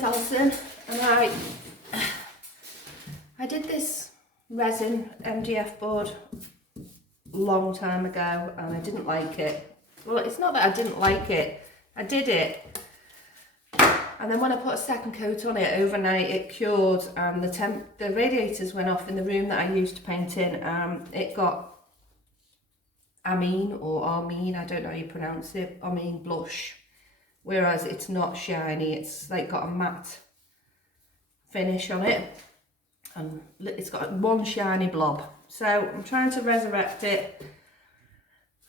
name's Alison, and I did this resin MDF board long time ago, and I didn't like it. Well, it's not that I didn't like it, I did it, and then when I put a second coat on it overnight, it cured, and the radiators went off in the room that I used to paint in. It got Armine, I don't know how you pronounce it, Armine blush, whereas it's not shiny, it's like got a matte finish on it, and it's got one shiny blob. So I'm trying to resurrect it.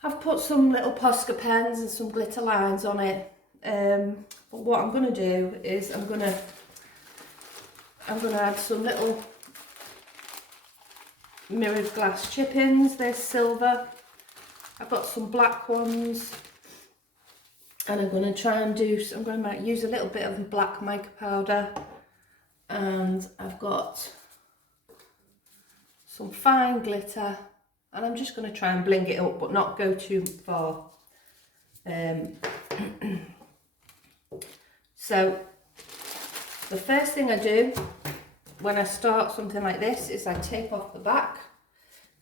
I've put some little Posca pens and some glitter lines on it, but what I'm going to do is I'm going to add some little mirrored glass chippings. There's silver, I've got some black ones, and I'm going to try and I'm going to use a little bit of the black mica powder, and I've got some fine glitter, and I'm just going to try and bling it up but not go too far. So the first thing I do when I start something like this is I tape off the back,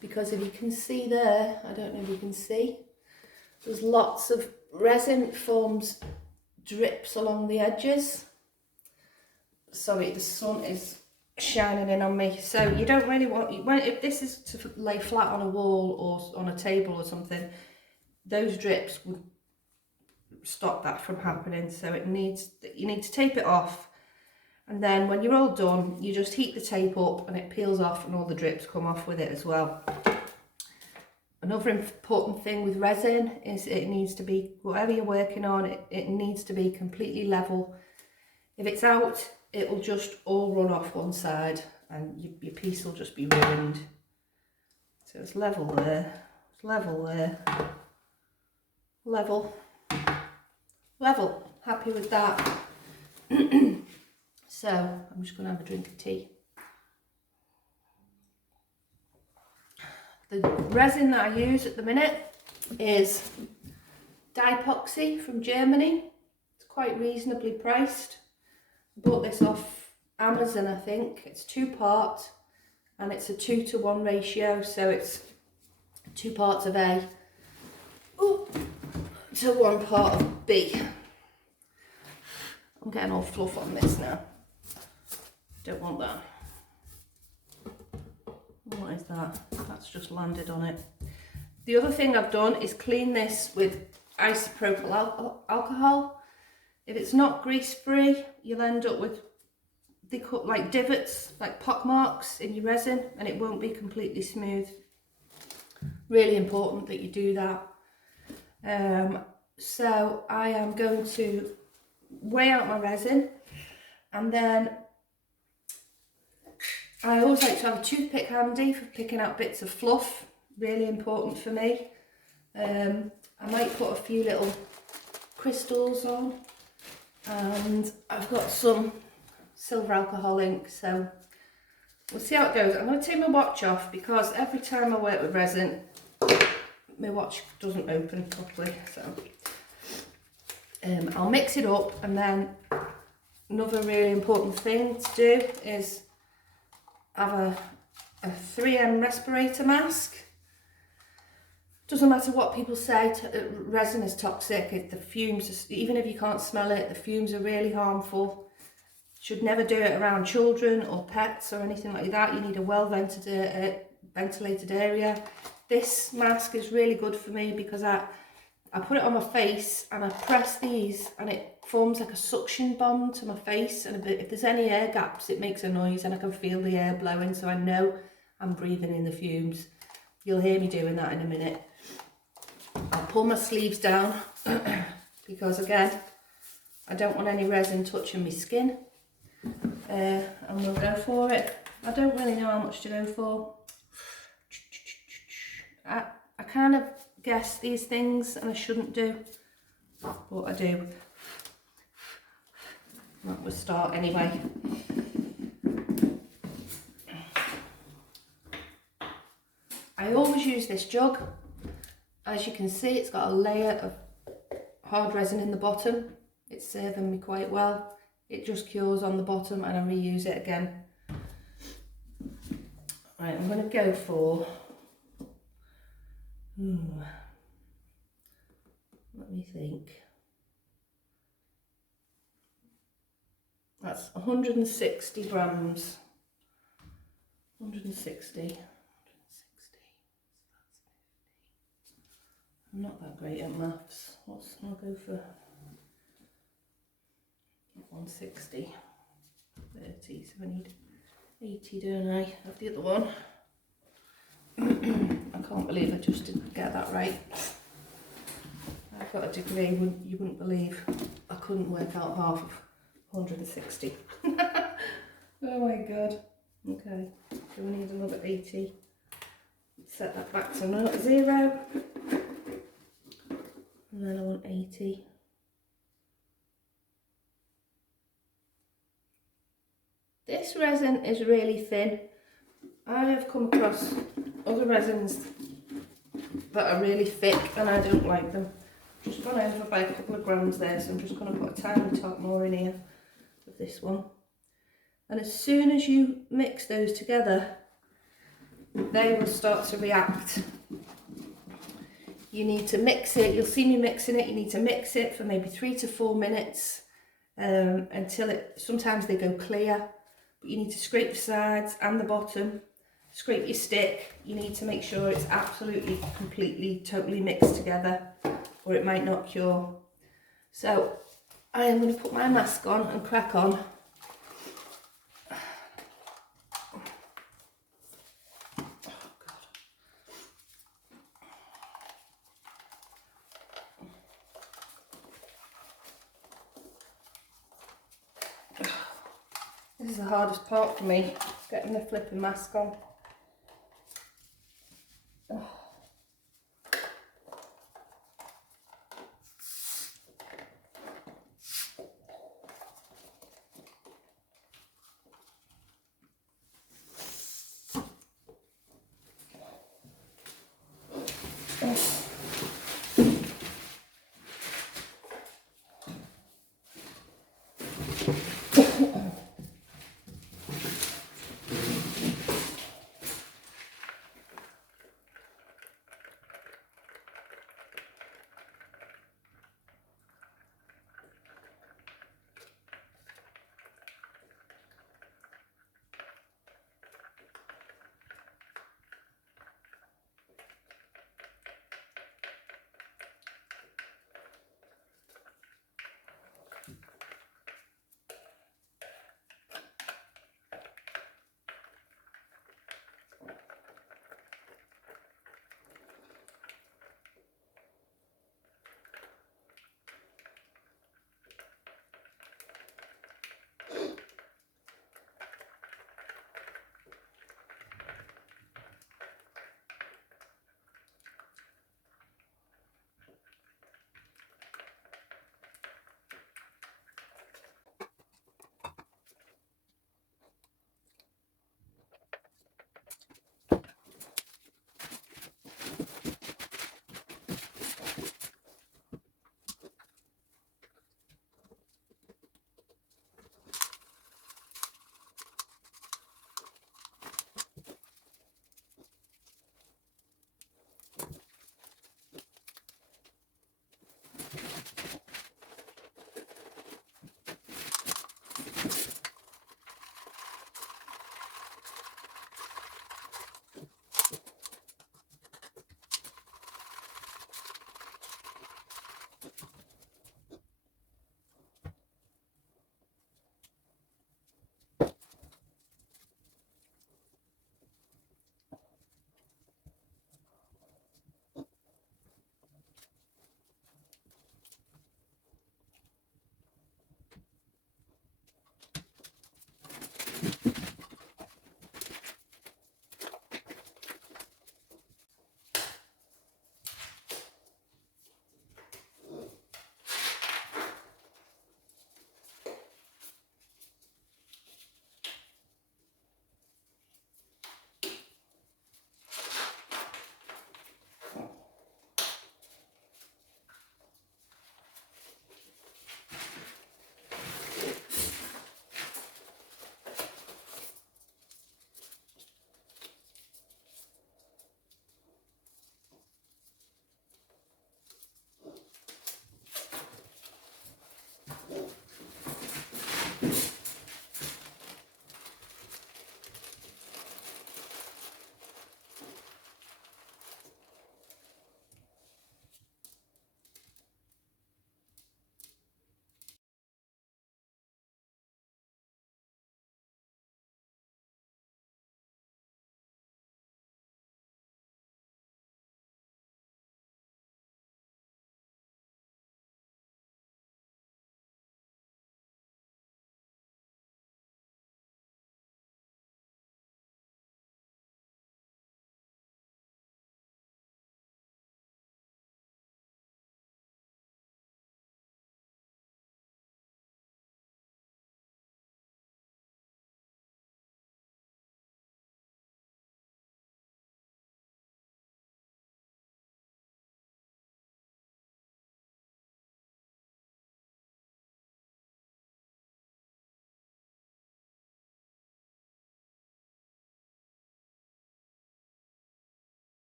because if you can see there, I don't know if you can see, there's lots of resin forms drips along the edges. Sorry, the sun is shining in on me. So you don't really want, if this is to lay flat on a wall or on a table or something, those drips would stop that from happening. So you need to tape it off, and then when you're all done, you just heat the tape up and it peels off, and all the drips come off with it as well. Another important thing with resin is it needs to be, whatever you're working on, it needs to be completely level. If it's out, it will just all run off one side, and your piece will just be ruined. So it's level there, it's level there, level, level. Happy with that. So I'm just going to have a drink of tea. The resin that I use at the minute is Dipoxy from Germany. It's quite reasonably priced. I bought this off Amazon, I think. It's 2-part, and it's a 2:1 ratio, so it's 2 parts of A to 1 part of B. I'm getting all fluff on this now. Don't want that. What is that? That's just landed on it. The other thing I've done is clean this with isopropyl alcohol. If it's not grease free, you'll end up with like divots, like pock marks in your resin, and it won't be completely smooth. Really important that you do that. So I am going to weigh out my resin, and then I always like to have a toothpick handy for picking out bits of fluff. Really important for me. I might put a few little crystals on, and I've got some silver alcohol ink, so we'll see how it goes. I'm going to take my watch off, because every time I work with resin, my watch doesn't open properly. So I'll mix it up, and then another really important thing to do is have a 3M respirator mask. Doesn't matter what people say, resin is toxic. The fumes, even if you can't smell it, the fumes are really harmful. Should never do it around children or pets or anything like that. You need a well ventilated area. This mask is really good for me, because I put it on my face and I press these, and it forms like a suction bond to my face, and if there's any air gaps, it makes a noise, and I can feel the air blowing, so I know I'm breathing in the fumes. You'll hear me doing that in a minute. I'll pull my sleeves down because, again, I don't want any resin touching my skin, and we'll go for it. I don't really know how much to go for. I kind of guess these things, and I shouldn't do, but I do. Right, we'll start anyway. I always use this jug. As you can see, it's got a layer of hard resin in the bottom. It's serving me quite well. it just cures on the bottom and I reuse it again. Right, I'm going to go for, let me think, that's 160 grams, 160. I'm not that great at maths. I'll go for 160, 30, so I need 80, don't I, of the other one. I can't believe I just didn't get that right. I've got a degree, you wouldn't believe I couldn't work out half of 160. Oh my god. Okay, so we need another 80. Set that back to 0. And then I want 80. This resin is really thin. I have come across other resins that are really thick and I don't like them. Just gone over by a couple of grams there, so I'm just going to put a tiny tot more in here of this one. And as soon as you mix those together, they will start to react. You need to mix it, you'll see me mixing it, you need to mix it for maybe 3 to 4 minutes until sometimes they go clear, but you need to scrape the sides and the bottom, scrape your stick. You need to make sure it's absolutely, completely, totally mixed together or it might not cure. So I am going to put my mask on and crack on. This is the hardest part for me, getting the flipping mask on.